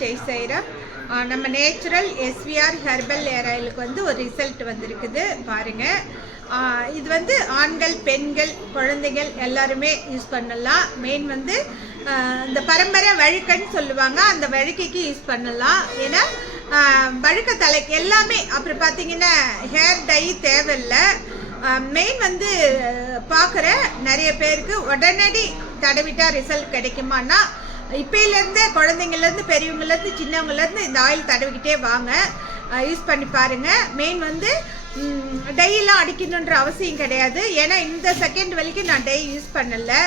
ஜெய் சைரம் நம்ம natural SVR herbal hair ஆயிலுக்கு வந்து ஒரு ரிசல்ட் வந்திருக்குது பாருங்கள் இது வந்து ஆண்கள் பெண்கள் குழந்தைகள் எல்லாருமே யூஸ் பண்ணலாம். மெயின் வந்து இந்த பரம்பரை வழுக்கன்னு சொல்லுவாங்க அந்த வழுக்கைக்கு யூஸ் பண்ணலாம். ஏன்னா வழுக்க தலைக்கு எல்லாமே அப்புறம் பார்த்தீங்கன்னா ஹேர் டை தேவையில்லை. மெயின் வந்து பார்க்குற நிறைய பேருக்கு உடனடி தடவிட்டா ரிசல்ட் கிடைக்குமான்னா இப்பையிலேருந்தே குழந்தைங்கள்லேருந்து பெரியவங்கலேருந்து சின்னவங்கலேருந்து இந்த ஆயில் தடவிக்கிட்டே வாங்க. யூஸ் பண்ணி பாருங்கள் மெயின் வந்து டெய்லாம் அடிக்கணுன்ற அவசியம் கிடையாது. ஏன்னா இந்த செகண்ட் வரைக்கும் நான் டெய் யூஸ் பண்ணலை.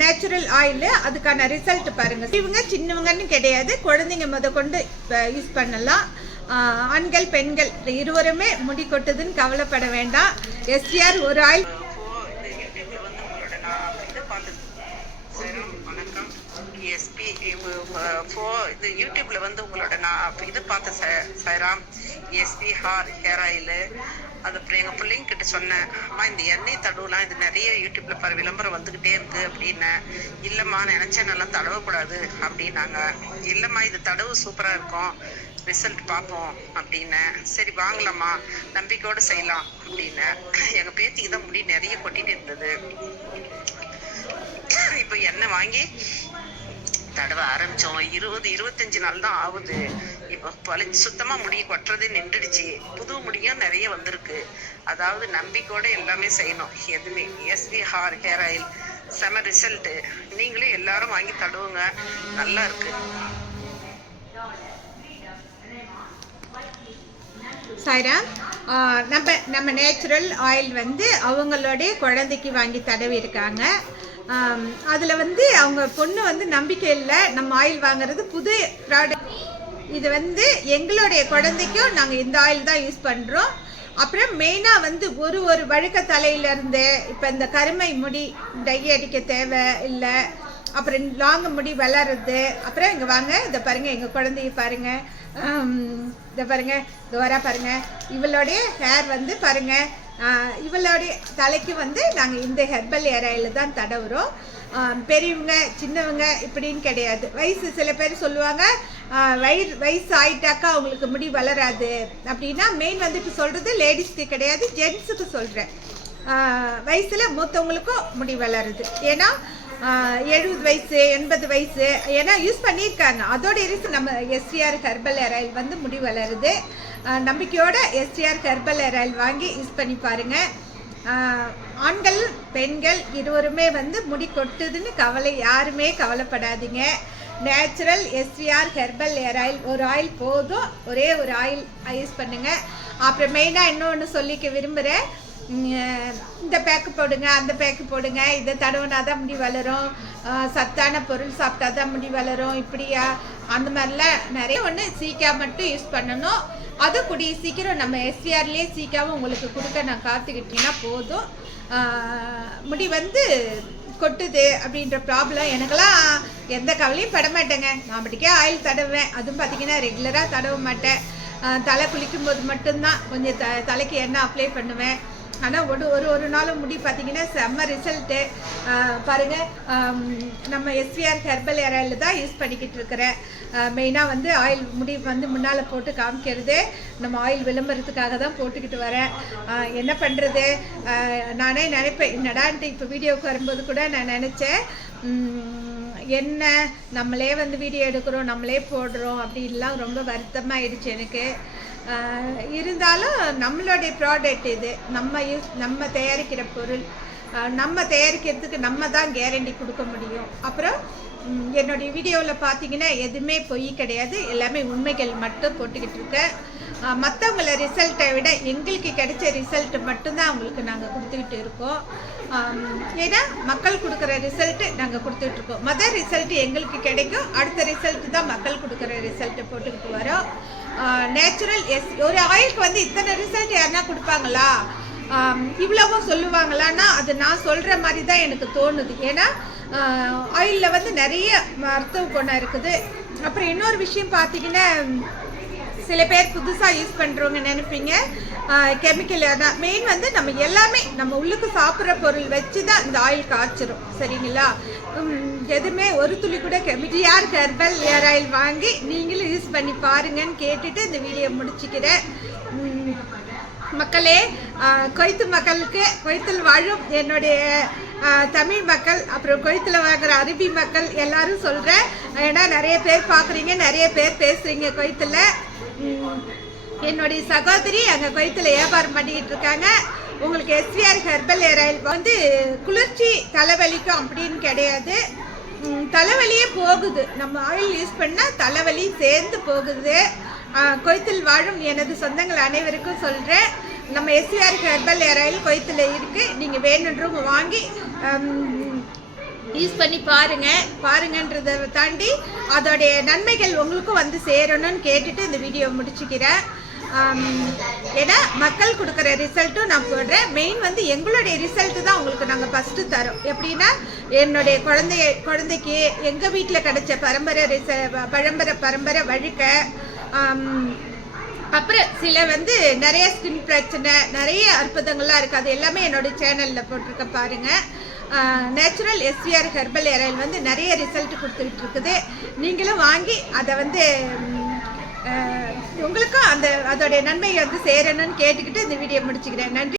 நேச்சுரல் ஆயில் அதுக்கான ரிசல்ட் பாருங்கள் இவங்க சின்னவங்கன்னு கிடையாது. குழந்தைங்க முத கொண்டு யூஸ் பண்ணலாம். ஆண்கள் பெண்கள் இருவருமே முடி கொட்டுதுன்னு கவலைப்பட வேண்டாம். எஸ்டிஆர் ஒரு ஆயில் இப்போ இந்த யூடியூப்ல வந்து உங்களோட நான் இது பார்த்தது சரம் வணக்கம் எஸ்பி ஃபோ இது யூடியூப்ல வந்து உங்களோட நான் இது பார்த்தேன் ச Sairam SP hair hair oil அது அப்புறம் எங்கள் பிள்ளைங்க கிட்ட சொன்னேன் அம்மா இந்த எண்ணெய் தடவுலாம் இது நிறைய யூடியூப்ல பாரு விளம்பரம் வந்துக்கிட்டே இருக்கு அப்படின்னேன் இல்லைம்மா நினச்சேன் நல்லா தடவக்கூடாது அப்படின்னாங்க. இல்லைம்மா இது தடவு சூப்பராக இருக்கும் ரிசல்ட் பார்ப்போம் அப்படின்னேன் சரி வாங்கலாமா நம்பிக்கையோடு செய்யலாம் அப்படின்னேன் எங்கள் பேத்திக்கு தான் முடி நிறைய கொட்டிட்டு இருந்தது. இப்போ எண்ணெய் வாங்கி தடவ ஆரம்பிச்சோம். இருபது இருபத்தஞ்சு நாள் தான் ஆகுது. இப்போ பழி சுத்தமா முடி கொட்டுறது நின்றுடுச்சு. புது முடியும் நிறைய வந்திருக்கு. அதாவது நம்பிக்கையோட எல்லாமே செய்யணும். எதுவுமே. எஸ்பி ஹார் ஹேர் ஆயில் செம ரிசல்ட்டு நீங்களே எல்லாரும் வாங்கி தடுவுங்க. நல்லா இருக்கு. சாய்ராம் நம்ம நம்ம நேச்சுரல் ஆயில் வந்து அவங்களுடைய குழந்தைக்கு வாங்கி தடவி இருக்காங்க. அதில் வந்து அவங்க பொண்ணு வந்து நம்பிக்கை இல்லை. நம்ம ஆயில் வாங்குறது புது ப்ராடக்ட் இது வந்து எங்களுடைய குழந்தைக்கும் நாங்கள் இந்த ஆயில் தான் யூஸ் பண்ணுறோம் அப்புறம் மெயினாக வந்து ஒரு ஒரு வழுக்க தலையிலேருந்து இப்போ இந்த கருமை முடி டை அடிக்க தேவை இல்லை. அப்புறம் லாங் முடி வளருது. அப்புறம் இங்கே வாங்க இதை பாருங்கள் எங்கள் குழந்தைய பாருங்கள் இதை பாருங்கள் இது பாருங்கள் இவளுடைய ஹேர் வந்து பாருங்கள் இவளுடைய தலைக்கு வந்து நாங்கள் இந்த ஹெர்பல் ஏர் தான் தடவுறோம். பெரியவங்க சின்னவங்க இப்படின்னு கிடையாது. வயசு சில பேர் சொல்லுவாங்க வயிறு வயசு ஆயிட்டாக்கா அவங்களுக்கு முடி வளராது. அப்படின்னா மெயின் வந்து இப்போ சொல்கிறது லேடிஸ்க்கு கிடையாது ஜென்ஸுக்கு சொல்கிறேன் வயசில் மூத்தவங்களுக்கும் முடி வளருது. ஏன்னா எழுபது வயசு எண்பது வயசு ஏன்னா யூஸ் பண்ணியிருக்காங்க. அதோட இருக்கு நம்ம எஸ்டிஆர் ஹெர்பல் ஏர் ஆயில் வந்து முடி வளருது. நம்பிக்கையோட எஸ்டிஆர் ஹெர்பல் ஏர் ஆயில் வாங்கி யூஸ் பண்ணி பாருங்க. ஆண்கள் பெண்கள் இருவருமே வந்து முடி கொட்டுதுன்னு கவலை யாருமே கவலைப்படாதீங்க. Natural STR herbal hair oil ஒரு ஆயில் போதும் ஒரே ஒரு ஆயில் யூஸ் பண்ணுங்கள் அப்புறம் மெயினாக இன்னொன்று சொல்லிக்க விரும்புகிறேன் இந்த பேக்கு போடுங்க அந்த பேக்கு போடுங்க. இதை தடவுனா தான் முடி வளரும். சத்தான பொருள் சாப்பிட்டா தான் முடி வளரும். இப்படியா அந்த மாதிரிலாம் நிறைய ஒன்று சீக்கா மட்டும் யூஸ் பண்ணணும். அது கூடிய சீக்கிரம் நம்ம எஸ்டிஆர்லேயே சீக்காவும் உங்களுக்கு கொடுக்க நான் காத்துக்கிட்டீங்கன்னா போதும். முடி வந்து கொட்டுது அப்படின்ற ப்ராப்ளம் எனக்கெல்லாம் எந்த கவலையும் பட மாட்டேங்க. நான் அப்படிக்கே ஆயில் தடவுவேன். அதுவும் பார்த்தீங்கன்னா ரெகுலராக தடவ மாட்டேன். தலை குளிக்கும் போது மட்டும்தான். கொஞ்சம் த தலைக்கு எண்ணெய் அப்ளை பண்ணுவேன். ஆனால் ஒரு ஒரு ஒரு நாளும் முடி பார்த்தீங்கன்னா செம்ம ரிசல்ட்டு பாருங்கள் நம்ம எஸ்விஆர் ஹெர்பல் ஏரையில் தான் யூஸ் பண்ணிக்கிட்டு இருக்கிறேன். மெயினாக வந்து ஆயில் முடி வந்து முன்னால் போட்டு காமிக்கிறது. நம்ம ஆயில் விளம்பரத்துக்காக தான் போட்டுக்கிட்டு வரேன். என்ன பண்ணுறது நானே நினைப்பேன் என்னடான்ட்டு இப்போ வீடியோவுக்கு வரும்போது கூட நான் நினச்சேன் என்ன நம்மளே வந்து வீடியோ எடுக்கிறோம் நம்மளே போடுறோம் அப்படின்லாம் ரொம்ப வருத்தமாயிடுச்சு எனக்கு. இருந்தாலும் நம்மளுடைய ப்ராடக்ட் இது. நம்ம யூஸ் நம்ம தயாரிக்கிற பொருள் நம்ம தயாரிக்கிறதுக்கு நம்ம தான் கேரண்டி கொடுக்க முடியும். அப்புறம் என்னுடைய வீடியோவில் பார்த்தீங்கன்னா எதுவுமே பொய் கிடையாது. எல்லாமே உண்மைகள் மட்டும் போட்டுக்கிட்டு இருக்கேன். மற்றவங்கள ரிசல்ட்டை விட எங்களுக்கு கிடைச்ச ரிசல்ட் மட்டும்தான் அவங்களுக்கு நாங்கள் கொடுத்துக்கிட்டு இருக்கோம். ஏன்னா மக்கள் கொடுக்குற ரிசல்ட்டு நாங்கள் கொடுத்துட்ருக்கோம் மத மொதல் எங்களுக்கு கிடைக்கும். அடுத்த ரிசல்ட்டு தான் மக்கள் கொடுக்குற ரிசல்ட்டை போட்டுக்கிட்டு வரோம். நேச்சுரல் எஸ் ஒரு ஆயிலுக்கு வந்து இத்தனை ரிசல்ட் யாருன்னா கொடுப்பாங்களா? இவ்வளவும் சொல்லுவாங்களான்னா அது நான் சொல்கிற மாதிரி தான் எனக்கு தோணுது. ஏன்னா ஆயிலில் வந்து நிறைய மருத்துவ குணம் இருக்குது. அப்புறம் இன்னொரு விஷயம் பார்த்தீங்கன்னா சில பேர் புதுசாக யூஸ் பண்ணுறவங்க நினைப்பீங்க. கெமிக்கல் தான் மெயின் வந்து நம்ம எல்லாமே நம்ம உள்ளுக்கு சாப்பிட்ற பொருள் வச்சு தான் இந்த ஆயில் காய்ச்சிரும். சரிங்களா? எதுவுமே ஒரு துளி கூட கெமிட்டியார் ஹெர்பல் ஏர் ஆயில் வாங்கி நீங்களும் யூஸ் பண்ணி பாருங்கன்னு கேட்டுட்டு இந்த வீடியோ முடிச்சுக்கிறேன். மக்களே கொய்த்து மக்களுக்கு கொய்த்தில் வாழும் என்னுடைய தமிழ் மக்கள் அப்புறம் கொய்த்தில் வாங்குற அரபி மக்கள் எல்லாரும் சொல்கிறேன் ஏன்னா நிறைய பேர் பார்க்குறீங்க நிறைய பேர் பேசுகிறீங்க கொய்த்தில். என்னுடைய சகோதரி அங்கே கொய்த்தில் வியாபாரம் பண்ணிக்கிட்டு இருக்காங்க. உங்களுக்கு எஸ்விஆர் ஹெர்பல் ஏர் ஆயில் வந்து குளிர்ச்சி தலைவலிக்கும் அப்படின்னு கிடையாது. தலைவலியே போகுது. நம்ம ஆயில் யூஸ் பண்ணால் தலைவலி சேர்ந்து போகுது. கொய்த்தில் வாழும் எனது சொந்தங்கள் அனைவருக்கும் சொல்கிறேன் நம்ம எஸ்விஆர் ஹெர்பல் ஏர் ஆயில் கொய்த்தில் இருக்குது நீங்கள் வேணுன்றவங்க வாங்கி யூஸ் பண்ணி பாருங்க. பாருங்கன்றதை தாண்டி அதோடைய நன்மைகள் உங்களுக்கும் வந்து சேரணும்னு கேட்டுட்டு இந்த வீடியோ முடிச்சுக்கிறேன். ஏன்னா மக்கள் கொடுக்குற ரிசல்ட்டும் நான் போடுறேன். மெயின் வந்து எங்களுடைய ரிசல்ட்டு தான் உங்களுக்கு நாங்கள் ஃபஸ்ட்டு தரோம். எப்படின்னா என்னுடைய குழந்தைய குழந்தைக்கு எங்கள் வீட்டில் கிடைச்ச பரம்பரை ரிச பழம்பரை பரம்பரை வழுக்க அப்புறம் சில வந்து நிறைய ஸ்கின் பிரச்சனை நிறைய அற்புதங்கள்லாம் இருக்குது அது எல்லாமே என்னோட சேனலில் போட்டிருக்க பாருங்கள் நேச்சுரல் எஸ்விஆர் ஹெர்பல் ஏரல் வந்து நிறைய ரிசல்ட் கொடுத்துக்கிட்டு இருக்குது நீங்களும் வாங்கி அதை வந்து உங்களுக்கும் அந்த அதோடைய நன்மை வந்து சேரணும்னு கேட்டுக்கிட்டு இந்த வீடியோ முடிச்சுக்கிறேன். நன்றி.